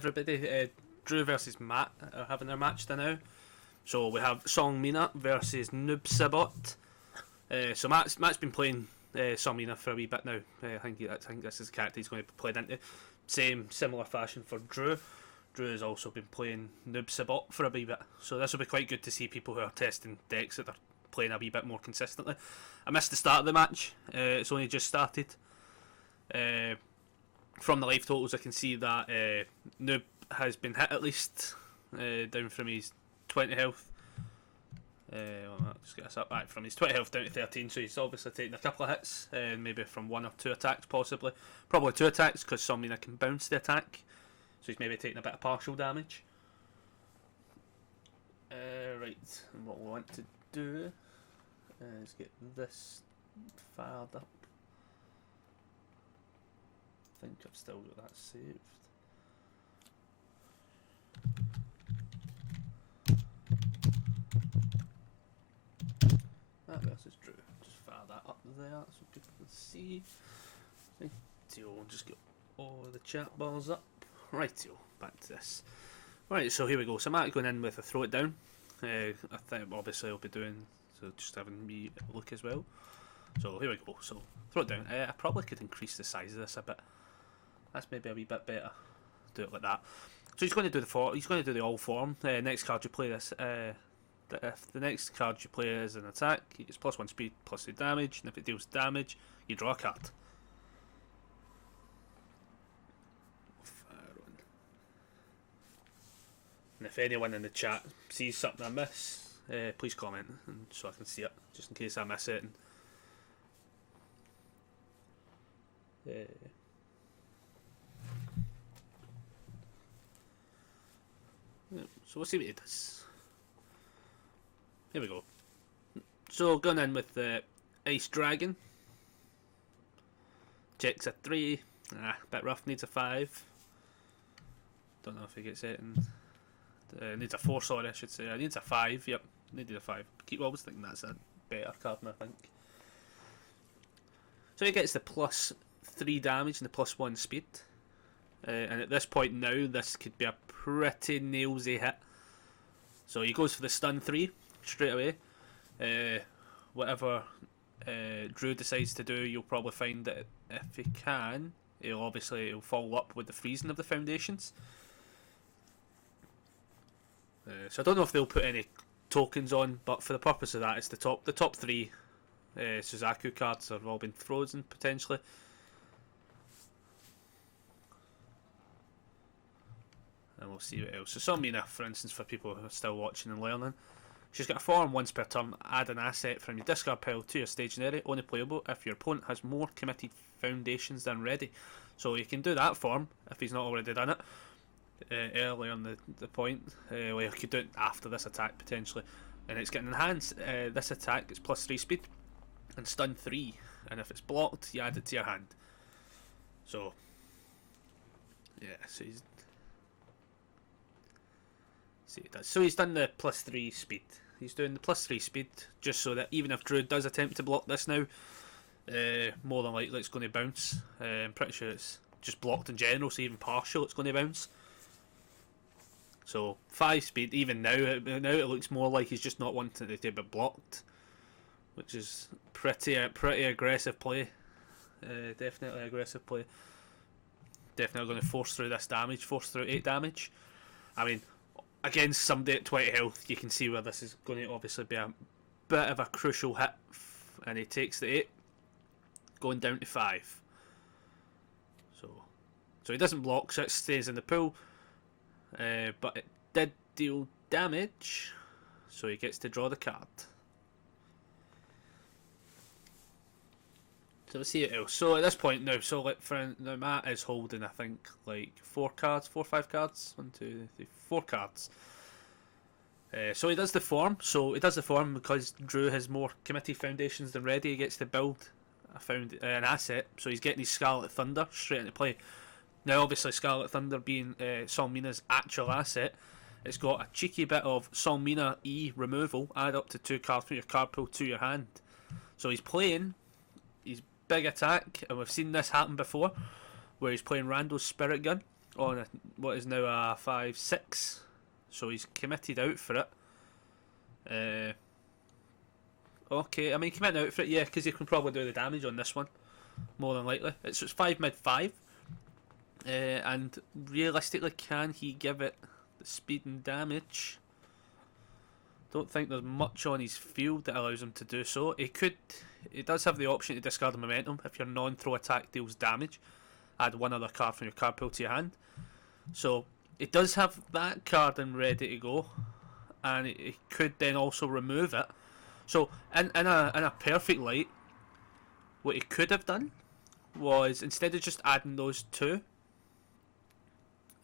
everybody. Drew versus Matt are having their match now. So we have Seong versus Noob Saibot. So Matt's been playing Seong for a wee bit now. I think this is the character he's going to be played into. Similar fashion for Drew. Drew has also been playing Noob Saibot for a wee bit. So this will be quite good to see people who are testing decks that are playing a wee bit more consistently. I missed the start of the match. It's only just started. From the live totals I can see that Noob has been hit at least, down from his 20 health. I'll just get this up. Right, from his 20 health down to 13, so he's obviously taken a couple of hits, maybe from 1 or 2 attacks possibly. Probably 2 attacks because Seong can bounce the attack, so he's maybe taking a bit of partial damage. Right, and what we want to do is get this fired up. I think I've still got that saved. That versus Drew. Just fire that up there so people can see. Rightio, just get all the chat bars up. Rightio, back to this. Right, so here we go. So Matt going in with a throw it down. I think obviously I'll be doing, so just having me look as well. So here we go. So throw it down. I probably could increase the size of this a bit. That's maybe a wee bit better. Do it like that. So he's going to do the all form. Next card you play this. If the next card you play is an attack, he gets +1 speed, +3 damage, and if it deals damage, you draw a card. And if anyone in the chat sees something I miss, please comment, and so I can see it, just in case I miss it. So we'll see what it does. Here we go. So going in with the Ice Dragon. Checks a 3. Bit rough, needs a 5. Don't know if he gets it. Needs a 4, sorry, I should say. Needs a 5, yep. Needed a 5. Keep always thinking that's a better card, I think. So he gets the +3 damage and the +1 speed. And at this point now, this could be a pretty nailsy hit. So he goes for the stun 3 straight away. Whatever Drew decides to do, you'll probably find that if he can, he'll follow up with the freezing of the foundations. So I don't know if they'll put any tokens on, but for the purpose of that, it's the top 3 Suzaku cards have all been frozen potentially. And we'll see what else. So Seong, for instance, for people who are still watching and learning, she's got a form once per turn. Add an asset from your discard pile to your staging area, only playable if your opponent has more committed foundations than ready. So you can do that form if he's not already done it earlier on the point. Well, you could do it after this attack potentially, and it's getting enhanced. This attack is +3 speed and stun 3, and if it's blocked, you add it to your hand. So yeah, so he's. See, it does. So he's done the +3 speed. He's doing the +3 speed just so that even if Drew does attempt to block this now, more than likely it's going to bounce. I'm pretty sure it's just blocked in general, so even partial it's going to bounce. So 5 speed, even now it looks more like he's just not wanting it to be blocked, which is pretty aggressive play. Definitely aggressive play. Definitely going to force through this damage, force through 8 damage. I mean, against somebody at 20 health, you can see where this is going to obviously be a bit of a crucial hit, and he takes the 8, going down to 5. So he doesn't block, so it stays in the pool, but it did deal damage, so he gets to draw the card. So let's see what else. So at this point now, now Matt is holding, I think, like 4 or 5 cards. 1, 2, 3, 4 cards. So he does the form. So he does the form because Drew has more committee foundations than ready. He gets to build an asset. So he's getting his Scarlet Thunder straight into play. Now, obviously, Scarlet Thunder being Seong actual asset, it's got a cheeky bit of Seong E removal. Add up to 2 cards from your card pool to your hand. So he's playing his big attack, and we've seen this happen before, where he's playing Rando's Spirit Gun on what is now a 5/6, so he's committed out for it. Okay, I mean committing out for it, yeah, because he can probably do the damage on this one, more than likely. It's 5 mid 5, and realistically, can he give it the speed and damage? Don't think there's much on his field that allows him to do so. He does have the option to discard the momentum if your non-throw attack deals damage. Add one other card from your card pool to your hand. So it does have that card in ready to go, and it could then also remove it. So in a perfect light, what he could have done was, instead of just adding those two,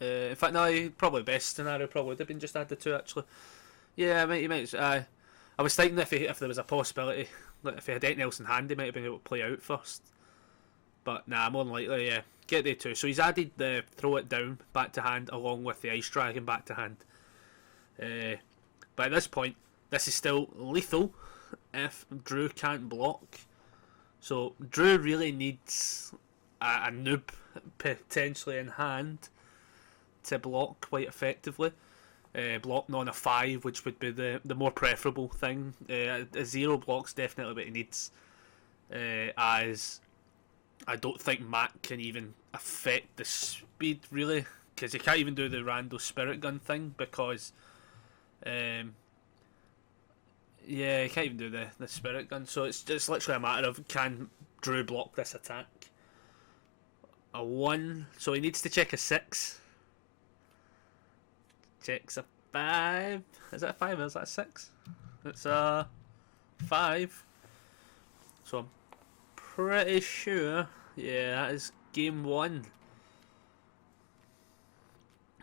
in fact no, probably best scenario probably would have been just add the two actually. Yeah, he might. I was thinking if there was a possibility, like if he had anything else in hand, he might have been able to play out first. But nah, more than likely, yeah, get the two. So he's added the throw it down back to hand along with the ice dragon back to hand. But at this point, this is still lethal if Drew can't block. So Drew really needs a noob potentially in hand to block quite effectively. Blocking on a 5, which would be the more preferable thing. A 0 block's definitely what he needs, as I don't think Mac can even affect the speed really, because he can't even do the rando spirit gun thing because yeah, he can't even do the spirit gun, so it's literally a matter of, can Drew block this attack? A 1, so he needs to check a 6. Checks a 5. Is that a 5 or is that a 6? It's a 5. So I'm pretty sure, yeah, that is game 1.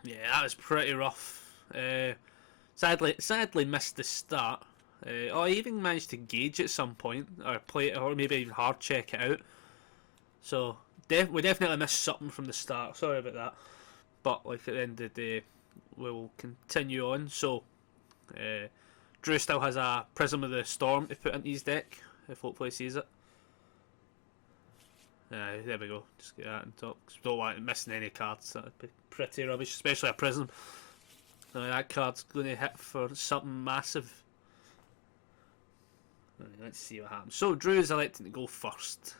Yeah, that was pretty rough. Sadly missed the start. I even managed to gauge at some point, or play it, or maybe even hard check it out. So we definitely missed something from the start. Sorry about that. But like at the end of the day, we'll continue on. So Drew still has a Prism of the Storm to put into his deck, if hopefully he sees it. There we go, just get that on top, because we don't want it missing any cards. That would be pretty rubbish, especially a Prism. That card's going to hit for something massive. Let's see what happens. So Drew is electing to go first.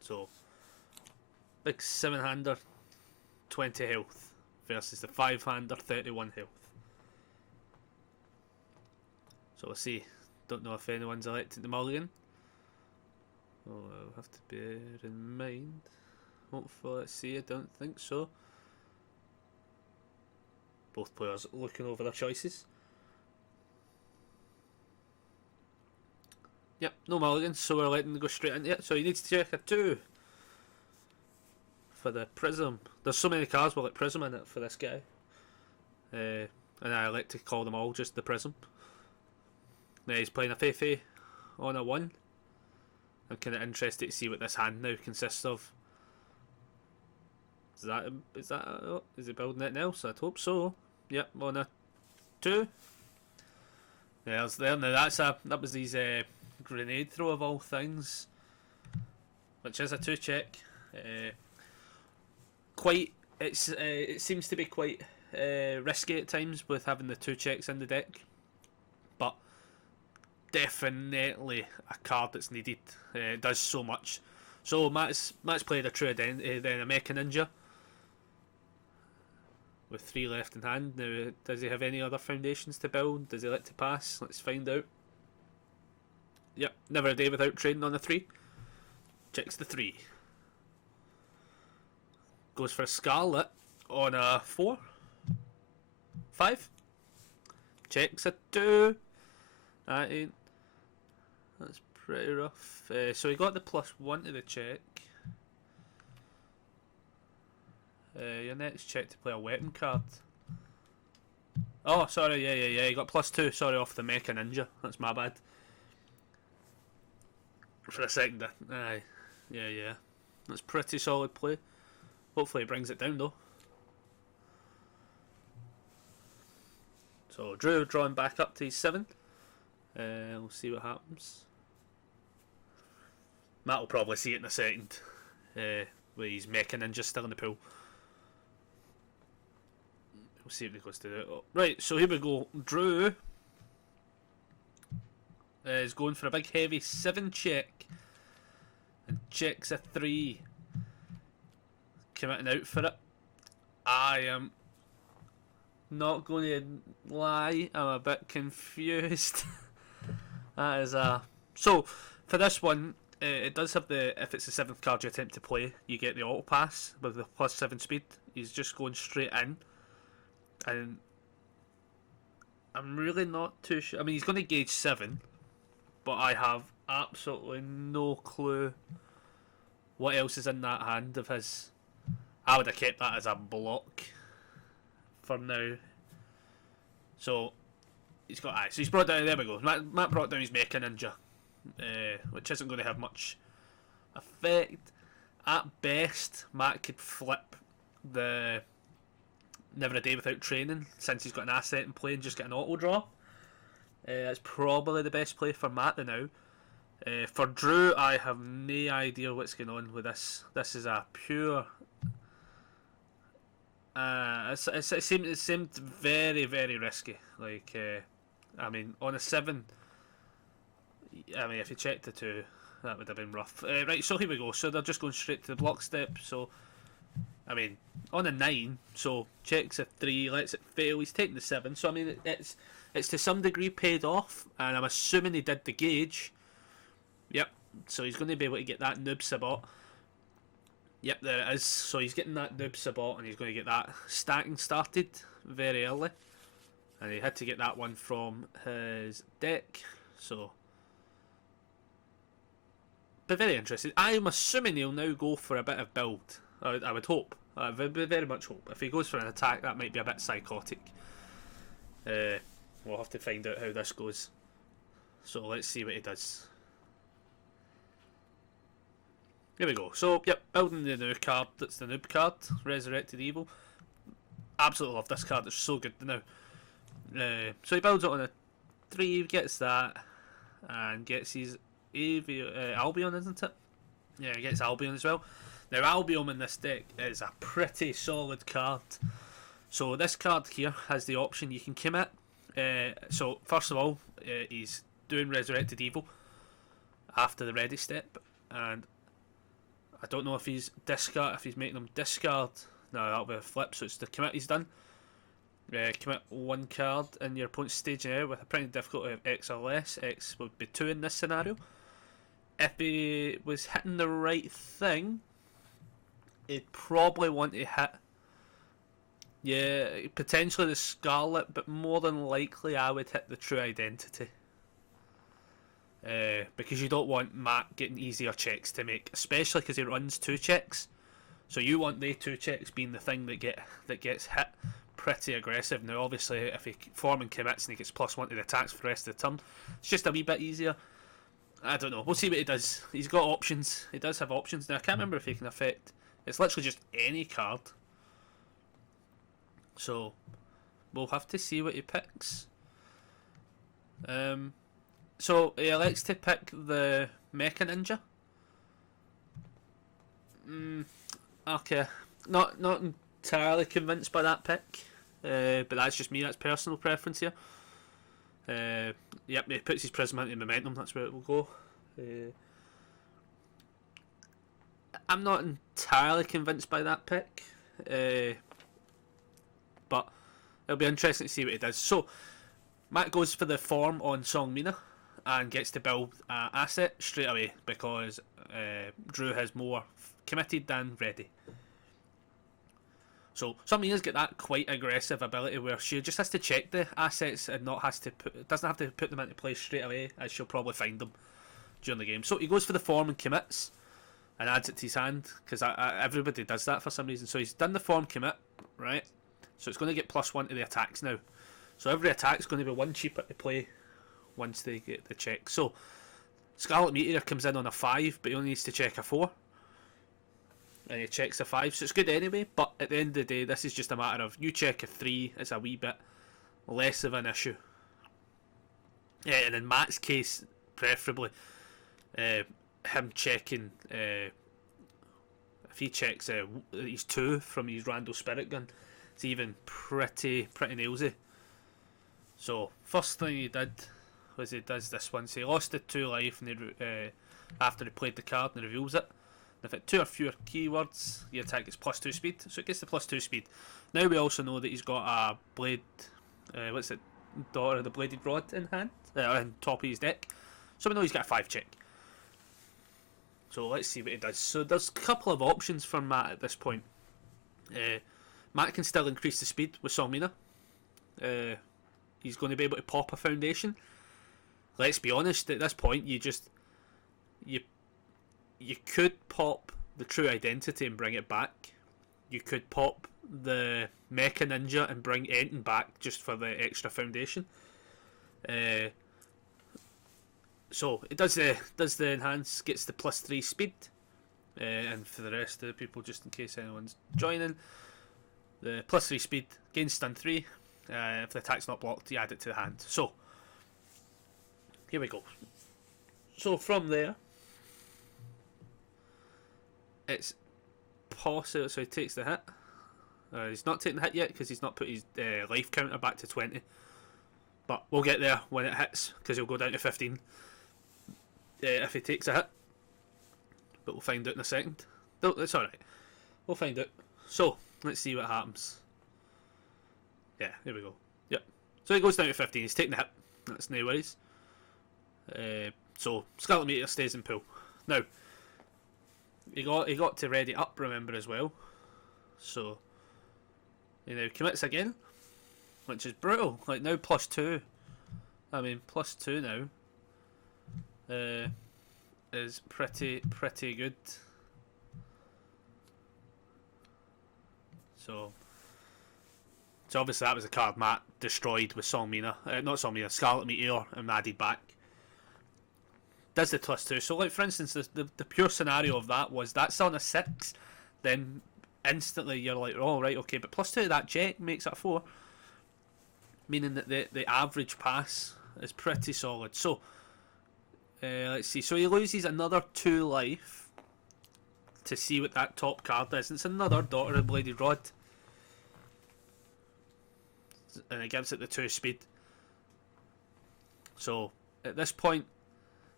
So big 7-hander, 20 health versus the 5-hander, 31 health. So we'll see. Don't know if anyone's elected the mulligan. Oh, I'll have to bear in mind. Hopefully, let's see. I don't think so. Both players looking over their choices. Yep, no mulligans, so we're letting them go straight into it. So he needs to check a 2 for the Prism. There's so many cards with like Prism in it for this guy, and I like to call them all just the Prism. Now he's playing a Feifei on a 1. I'm kind of interested to see what this hand now consists of. Is he building it now? So I'd hope so. Yep, on a 2. Yeah, it's there. Now that was his grenade throw of all things, which is a 2 check. It seems to be quite risky at times with having the 2 checks in the deck, but definitely a card that's needed. It does so much. So Matt's played a True Identity, then a Mecha Ninja with 3 left in hand. Now, does he have any other foundations to build? Does he like to pass? Let's find out. Yep, never a day without trading on a 3. Checks the 3. Goes for a Scarlet on a 4. 5. Checks a 2. That's pretty rough. So he got the +1 to the check. Your next check to play a weapon card. Oh, sorry, yeah. He got +2, sorry, off the Mecha Ninja. That's my bad. For a second, aye. Yeah. That's pretty solid play. Hopefully he brings it down though. So Drew drawing back up to his 7. We'll see what happens. Matt will probably see it in a second. With his Mecha Ninja still in the pool. see what he goes to do. Right, so here we go. Drew is going for a big heavy 7 check. And checks a 3. Committing out for it. I am not going to lie, I'm a bit confused. That is a... So, for this one, it does have the... If it's the 7th card you attempt to play, you get the auto pass with the +7 speed. He's just going straight in. And I'm really not too sure. I mean, he's going to gauge 7, but I have absolutely no clue what else is in that hand of his. I would have kept that as a block for now. So he's got so he's brought down. There we go. Matt brought down his Mecha Ninja, which isn't going to have much effect. At best, Matt could flip the Never a Day Without Training, since he's got an asset in play and just get an auto draw. That's probably the best play for Matt now. For Drew, I have no idea what's going on with this. This is a pure... it seemed very, very risky. Like, I mean, on a 7, I mean, if you checked the 2, that would have been rough. Right, so here we go. So they're just going straight to the block step. So, I mean, on a 9, so checks a 3, lets it fail. He's taking the 7. So, I mean, it's to some degree paid off. And I'm assuming he did the gauge. Yep, so he's going to be able to get that Noob Saibot. Yep, there it is. So he's getting that Noob Saibot and he's going to get that stacking started very early. And he had to get that one from his deck. So, but very interesting. I'm assuming he'll now go for a bit of build. I would hope. I would very much hope. If he goes for an attack, that might be a bit psychotic. We'll have to find out how this goes. So let's see what he does. Here we go. So, yep, building the new card. That's the Noob card. Resurrected Evil. Absolutely love this card. It's so good now. So he builds it on a 3, gets that, and gets his Albion, isn't it? Yeah, he gets Albion as well. Now, Albion in this deck is a pretty solid card. So this card here has the option you can commit. So, first of all, he's doing Resurrected Evil after the ready step, and I don't know if he's making them discard. No, that'll be a flip. So it's the commit he's done. Commit 1 card in your opponent's stage now with a printing difficulty of X or less. X would be 2 in this scenario. If he was hitting the right thing, he'd probably want to hit, yeah, potentially the Scarlet, but more than likely I would hit the True Identity. Because you don't want Matt getting easier checks to make, especially because he runs 2 checks. So you want the 2 checks being the thing that gets hit pretty aggressive. Now, obviously, if he form and commits and he gets +1 to the attacks for the rest of the turn, it's just a wee bit easier. I don't know. We'll see what he does. He's got options. He does have options. Now, I can't remember if he can affect. It's literally just any card. So we'll have to see what he picks. So he elects to pick the Mecha Ninja. Okay, not entirely convinced by that pick, but that's just me. That's personal preference here. Yep, he puts his Prism into Momentum. That's where it will go. I'm not entirely convinced by that pick, but it'll be interesting to see what he does. So Matt goes for the form on Seong Mina and gets to build an asset straight away because Drew has more committed than ready. So Seong Mina's got that quite aggressive ability where she just has to check the assets and doesn't have to put them into place straight away, as she'll probably find them during the game. So he goes for the form and commits and adds it to his hand because everybody does that for some reason. So he's done the form commit, right? So it's going to get +1 to the attacks now. So every attack's going to be 1 cheaper to play once they get the check. So Scarlet Meteor comes in on a 5, but he only needs to check a 4. And he checks a 5, so it's good anyway. But at the end of the day, this is just a matter of you check a 3, it's a wee bit less of an issue. Yeah, and in Matt's case, preferably, him checking, if he checks his 2 from his Randall Spirit Gun, it's even pretty nailsy. So first thing he did was he does this one. So he lost it 2 life, and after he played the card, and reveals it. If it 2 or fewer keywords, your attack gets +2 speed, so it gets the +2 speed. Now we also know that he's got a blade, what's it, Daughter of the Bladed Rod in hand, on top of his deck. So we know he's got a 5 check. So let's see what he does. So there's a couple of options for Matt at this point. Matt can still increase the speed with Seong Mina. He's going to be able to pop a foundation. Let's be honest, at this point, you could pop the True Identity and bring it back. You could pop the Mecha Ninja and bring Enton back just for the extra foundation. So it does the enhance, gets the +3 speed, and for the rest of the people, just in case anyone's joining, the +3 speed, gains stun 3. If the attack's not blocked, you add it to the hand. So here we go. So from there, it's possible. So he takes the hit. He's not taking the hit yet because he's not put his life counter back to 20. But we'll get there when it hits, because he'll go down to 15 if he takes a hit. But we'll find out in a second. No, it's alright. We'll find out. So let's see what happens. Yeah, here we go. Yep. So he goes down to 15. He's taking the hit. That's no worries. So Scarlet Meteor stays in pool. Now he got to ready up, remember, as well. So he now commits again, which is brutal. Like now +2. I mean +2 now. Is pretty good. So obviously that was a card Matt destroyed with Seong Mina, not Seong Mina, Scarlet Meteor, and added back. Does the +2. So like for instance, the pure scenario of that was that's on a 6, then instantly you're like, oh right, okay, but +2 that check makes it a 4, meaning that the average pass is pretty solid. So let's see. So he loses another 2 life to see what that top card is. It's another Daughter of the Bladed Rod, and it gives it the 2 speed. So at this point,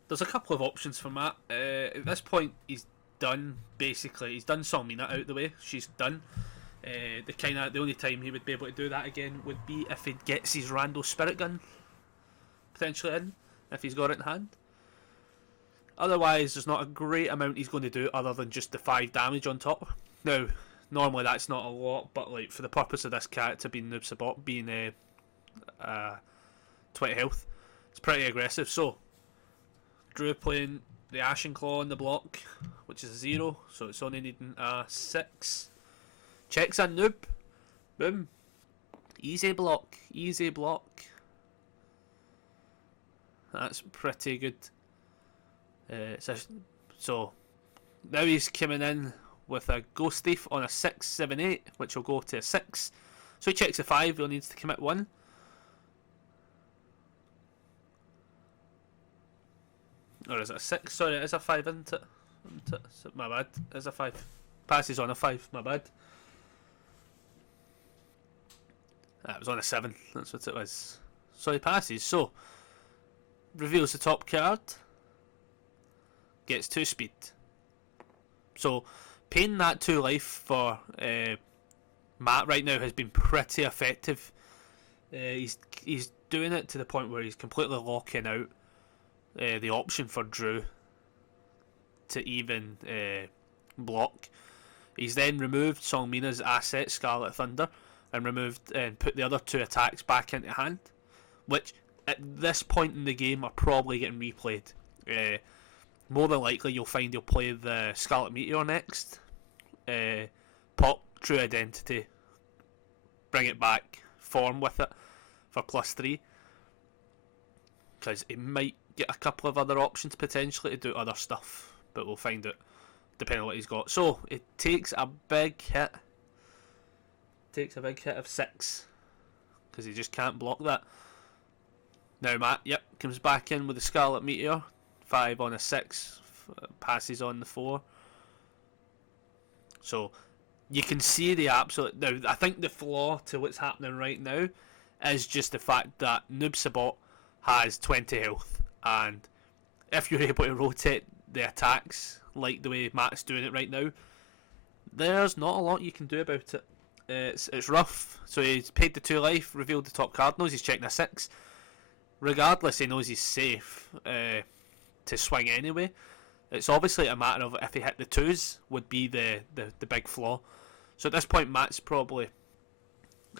there's a couple of options for Matt. At this point, he's done. Basically, he's done Seong Mina out of the way. She's done. The only time he would be able to do that again would be if he gets his rando Spirit Gun potentially in, if he's got it in hand. Otherwise, there's not a great amount he's going to do other than just the 5 damage on top. Now, normally that's not a lot, but like for the purpose of this character being Noob Saibot, being 20 health, it's pretty aggressive. So Drew playing the Ashen Claw on the block, which is a 0, so it's only needing a 6. Checks a Noob. Boom. Easy block. Easy block. That's pretty good. So now he's coming in with a Ghost Thief on a 6, 7, 8, which will go to a 6. So he checks a 5, he'll needs to commit 1. Or is it a 6? Sorry, it is a 5, isn't it? My bad. It is a 5. Passes on a 5, my bad. It was on a 7, that's what it was. So he passes, so reveals the top card, gets 2 speed. So paying that 2 life for Matt right now has been pretty effective. He's doing it to the point where he's completely locking out the option for Drew to even block. He's then removed Seong Mina's asset, Scarlet Thunder, and put the other 2 attacks back into hand, which at this point in the game are probably getting replayed. More than likely you'll find he'll play the Scarlet Meteor next, pop True Identity, bring it back, form with it for +3, because he might get a couple of other options potentially to do other stuff, but we'll find out depending on what he's got. So it takes a big hit. Takes a big hit of 6 because he just can't block that. Now Matt, yep, comes back in with the Scarlet Meteor, 5 on a 6, passes on the 4. So you can see the absolute. Now, I think the flaw to what's happening right now is just the fact that Noob Saibot has 20 health, and if you're able to rotate the attacks like the way Matt's doing it right now, there's not a lot you can do about it. It's rough. So he's paid the 2 life, revealed the top card, knows he's checking a 6. Regardless, he knows he's safe to swing anyway. It's obviously a matter of if he hit the 2s would be the big flaw. So at this point, Matt's probably...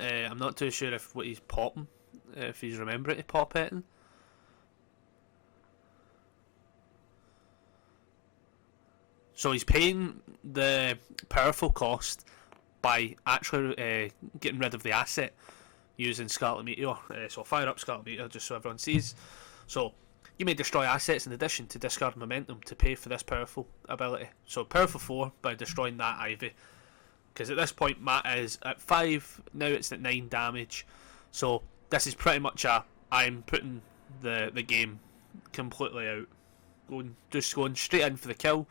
I'm not too sure if what he's popping, if he's remembering to pop it in. So he's paying the powerful cost by actually getting rid of the asset using Scarlet Meteor. So I'll fire up Scarlet Meteor just so everyone sees. So you may destroy assets in addition to discard momentum to pay for this powerful ability. So powerful 4 by destroying that Ivy. Because at this point Matt is at 5, now it's at 9 damage. So this is pretty much I'm putting the game completely out. Just going straight in for the kill.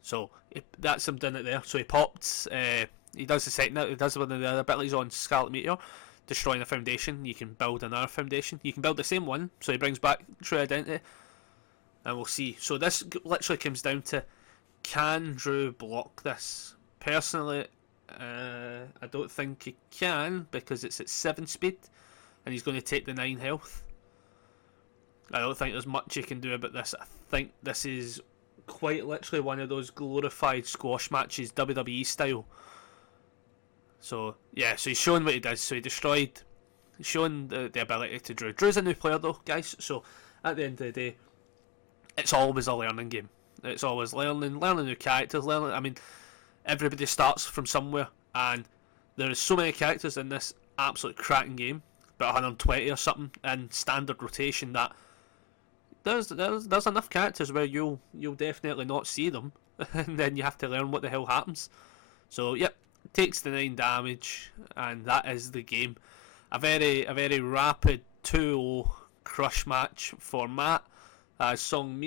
So that's him done it there. So he popped. He does the second. He does one of the other abilities on Scarlet Meteor, destroying a foundation. You can build another foundation. You can build the same one. So he brings back True Identity, and we'll see. So this literally comes down to, can Drew block this? Personally, I don't think he can, because it's at 7 speed, and he's going to take the 9 health. I don't think there's much you can do about this. I think this is quite literally one of those glorified squash matches, WWE style. So yeah, so he's showing what he does. So he's showing the ability to Drew. Drew's a new player though, guys. So at the end of the day, it's always a learning game. It's always learning new characters. I mean, everybody starts from somewhere, and there is so many characters in this absolute cracking game, about 120 or something in standard rotation, that there's enough characters where you'll definitely not see them, and then you have to learn what the hell happens. So yep, takes the 9 damage, and that is the game. A very rapid 2-0 crush match for Matt. Seong